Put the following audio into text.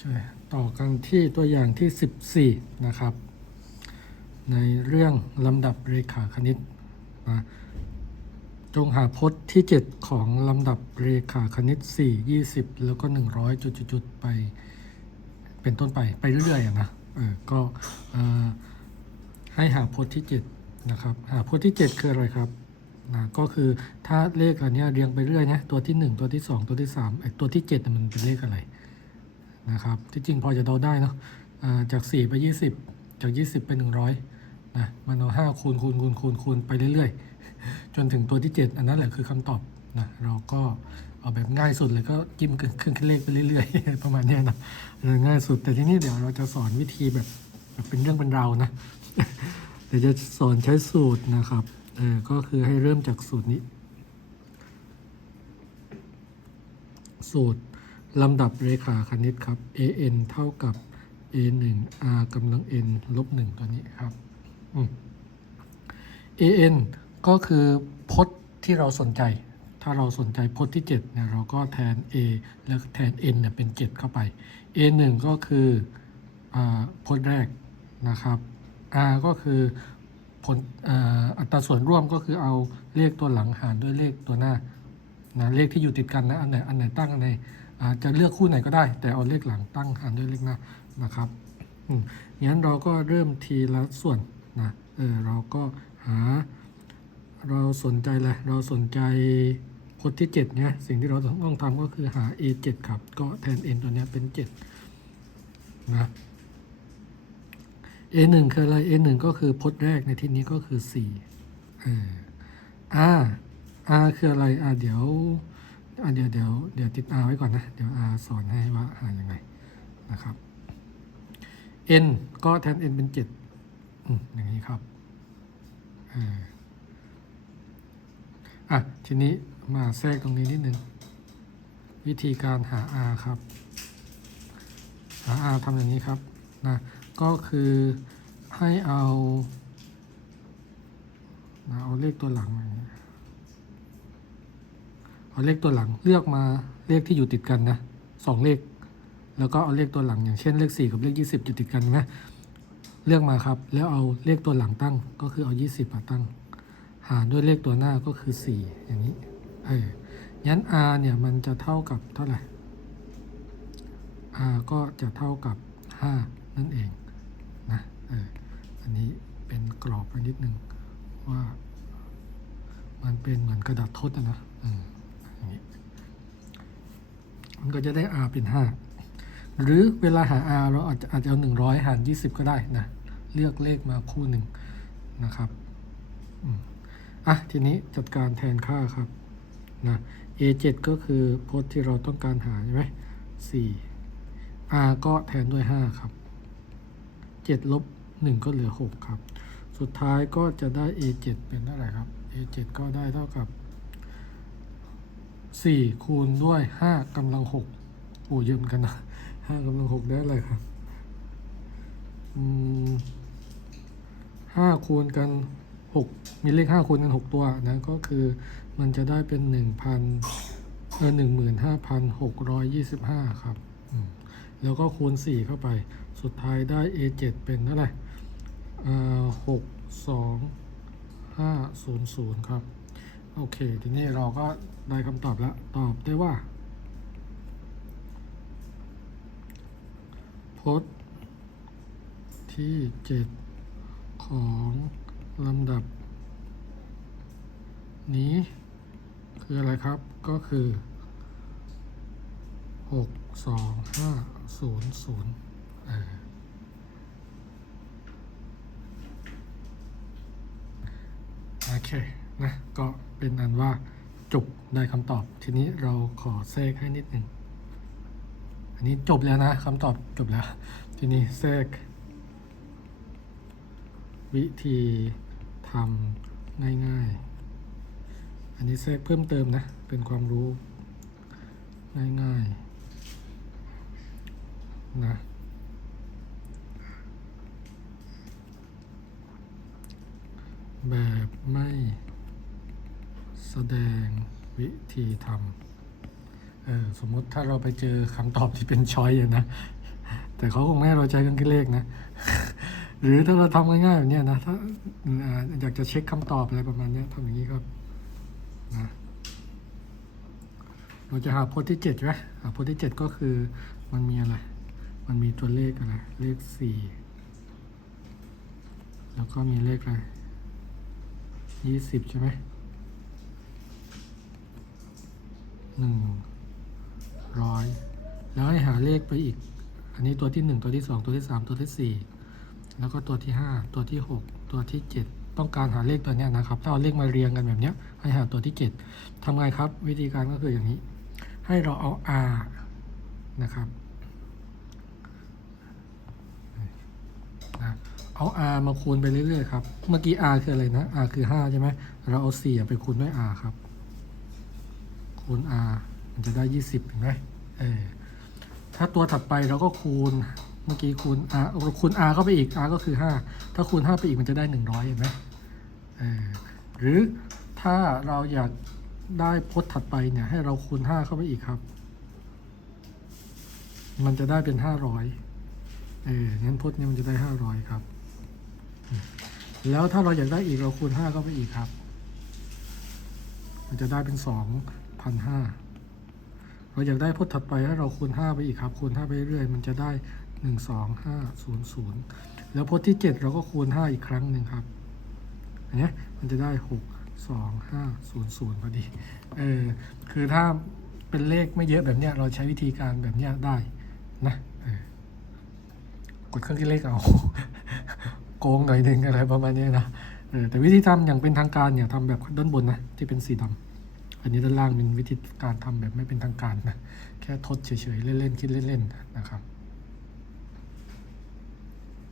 ใช่ต่อกันที่ตัวอย่างที่ 14 นะครับ ในเรื่องลำดับเรขาคณิตนะจงหาพจน์ที่ 7 ของลำดับเรขาคณิต 4 20 แล้วก็ 100 จุดๆไป เป็นต้นไปไปเรื่อยๆนะเออก็ให้หาพจน์ที่ 7 นะครับ หาพจน์ที่ 7 คืออะไรครับนะก็คือถ้าเลขอันนี้เรียงไปเรื่อยนะตัวที่ 1 ตัวที่ 2 ตัวที่3ไอ้ตัวที่7มันเป็นเลขอะไร นะครับ ที่จริงพอจะเดาได้เนาะอ่าจาก 4 ไป 20 จาก 20 ไป 100นะมันเอา 5 คูณคูณคูณคูณคูณไปเรื่อยๆ จนถึงตัวที่ 7 อันนั้นแหละคือคำตอบนะเราก็เอาแบบง่ายสุดเลยก็จิ้มเครื่องคิดเลขไปเรื่อยๆ ประมาณนี้นะเออง่ายสุดแต่ที่นี่เดี๋ยวเราจะสอนวิธีแบบแบบเป็นเรื่องเป็นราวนะเดี๋ยวจะสอนใช้สูตรนะครับเออก็คือให้เริ่มจากสูตรนี้ สูตร ลำดับเรขาคณิตครับ an เท่ากับ a 1 r กำลัง n ลบ1ตัวนี้ครับ an ก็คือพจน์ที่เราสนใจ ถ้าเราสนใจพจน์ที่7เนี่ยเราก็แทน a แล้วแทน n เนี่ยเป็น 7 เข้าไป a 1ก็คืออพจน์แรกนะครับ r ก็คือผลอ,อัตราส่วนร่วมก็คือเอาเลขตัวหลังหารด้วยเลขตัวหน้านะเลขที่อยู่ติดกันนะอันไหนอันไหนตั้งอันไหน จจะเลือกคู่ไหนก็ได้ แต่เอาเลขหลังตั้งหารด้วยเลขหน้านะครับงั้นเราก็เริ่มทีละส่วนนะเออเราก็หา เราสนใจแหละไรเราสนใจพจน์ที่7เนี่ยสิ่งที่เราต้องทำก็คือหา a 7ครับ ก็แทน n ตัวเนี้ยเป็น7นะ a 1คืออะไร a 1ก็คือพจน์แรกในที่นี้ก็คือ4เออ r r คืออะไร r เดี๋ยว เดี๋ยวเดี๋ยวเดี๋ยวติด r ไว้ก่อนนะ เดี๋ยว r สอนให้ว่าหายังไงนะครับ n ก็แทน n เป็น7อืมอย่างนี้ครับอะทีนี้มาแทรกตรงนี้นิดนึง วิธีการหา r ครับ หา r ทำอย่างนี้ครับนะก็คือให้เอาเอาเลขตัวหลังมาอย่างนี้ เอาเลขตัวหลังเลือกมาเลขที่อยู่ติดกันนะสองเลข แล้วก็เอาเลขตัวหลังอย่างเช่นเลข 4 กับเลข 20 อยู่ติดกันใช่ไหมเลือกมาครับ แล้วเอาเลขตัวหลังตั้งก็คือเอา 20มาตั้ง หารด้วยเลขตัวหน้าก็คือ 4 อย่างนี้เอองั้น r เนี่ยมันจะเท่ากับเท่าไหร่ r ก็จะเท่ากับ 5 นั่นเองนะเอออันนี้เป็นกรอบไปนิดนึงว่ามันเป็นเหมือนกระดาษทดอะนะอื มันก็จะได้ r เป็น 5 หรือเวลาหา r เราอาจจะอาจจะเอา 100 หาร 20 ก็ได้นะ เลือกเลขมาคู่หนึ่งนะครับอะ ทีนี้จัดการแทนค่าครับนะ a 7 ก็คือโพจน์ที่เราต้องการหาใช่ไหม4 r ก็แทนด้วย 5 ครับ 7 ลบ 1 ก็เหลือ 6 ครับ สุดท้ายก็จะได้ a 7 เป็นเท่าไหร่ครับ a 7 ก็ได้เท่ากับ 4 คูณด้วย 5กำลัง6โอ้เยอะเหมือนกันนะ5กำลัง6ได้อะไรครับอืม5คูณกัน 6 มีเลข 5 คูณกัน 6 ตัวนะก็คือมันจะได้เป็น 1,000เออ15,625 ครับ แล้วก็คูณ 4 เข้าไป สุดท้ายได้ a 7 เป็นเท่าไหร่อ่า6 2 5 0 0ครับ โอเค ทีนี้เราก็ได้คำตอบแล้ว ตอบได้ว่าพจน์ที่ 7 ของลำดับ นี้ คืออะไรครับก็คือ 6 2 5 0 0เออโอเค นะ ก็ เป็นอันว่าจบได้คำตอบ ทีนี้เราขอแทรกให้นิดหนึ่งอันนี้จบแล้วนะคำตอบจบแล้ว ทีนี้แทรก วิธีทำง่ายๆ อันนี้แทรกเพิ่มเติมนะ เป็นความรู้ง่ายๆนะแบบไม่ แสดงวิธีทำเออสมมติถ้าเราไปเจอคำตอบที่เป็นช้อยนะ แต่เขาคงไม่ให้เราใช้เครื่องคิดเลขนะ หรือถ้าเราทำง่ายๆแบบนี้นะ ถ้าอยากจะเช็คคำตอบอะไรประมาณนี้ทำอย่างนี้ครับนะเราจะหาโพจน์ที่เจ็ดใช่ไหมหาพจน์ที่เจ็ดก็คือมันมีอะไร มันมีตัวเลขอะไร เลขสี่แล้วก็มีเลขอะไรยี่สิบใช่ไหม หนึ่งร้อยแล้วให้หาเลขไปอีก อันนี้ตัวที่หนึ่งตัวที่สองตัวที่สามตัวที่สี่แล้วก็ตัวที่ห้าตัวที่หกตัวที่เจ็ดต้องการหาเลขตัวนี้นะครับ ถ้าเอาเลขมาเรียงกันแบบเนี้ยให้หาตัวที่เจ็ดทำไงครับ วิธีการก็คืออย่างนี้ ให้เราเอา r นะครับนะเอา r มาคูณไปเรื่อยๆครับ เมื่อกี้ r คืออะไรนะ r คือ 5 ใช่ไหม เราเอา4ไปคูณด้วย r ครับ คูณ r มันจะได้ 20เห็นไหมเออถ้าตัวถัดไปเราก็คูณเมื่อกี้คูณ r คูณ r เข้าไปอีก r ก็คือ 5 ถ้าคูณ 5 ไปอีกมันจะได้ 100เห็นไหมเออหรือถ้าเราอยากได้พจน์ถัดไปเนี่ยให้เราคูณ 5 เข้าไปอีกครับ มันจะได้เป็น 500เอองั้นพจน์เนี่ยมันจะได้ 500 ครับ แล้วถ้าเราอยากได้อีกเราคูณ 5 เข้าไปอีกครับ มันจะได้เป็น 2,500เราอยากได้พจน์ถัดไปให้เราคูณ 5 ไปอีกครับคูณ 5 ไปเรื่อยมันจะได้ 12500 แล้วพจน์ที่ 7 เราก็คูณ 5 อีกครั้งหนึ่งครับอันเนี้ยมันจะได้ 62500พอดีเออคือถ้าเป็นเลขไม่เยอะแบบเนี้ยเราใช้วิธีการแบบเนี้ยได้นะกดเครื่องคิดเลขเอา โกงหน่อยหนึ่งอะไรประมาณนี้นะแต่วิธีทำอย่างเป็นทางการเนี่ยทำแบบด้านบนนะที่เป็นสีดำ อันนี้ด้านล่างเป็นวิธีการทำแบบไม่เป็นทางการนะ แค่ทดเฉยๆ เล่นๆ คิดเล่นๆ นะครับ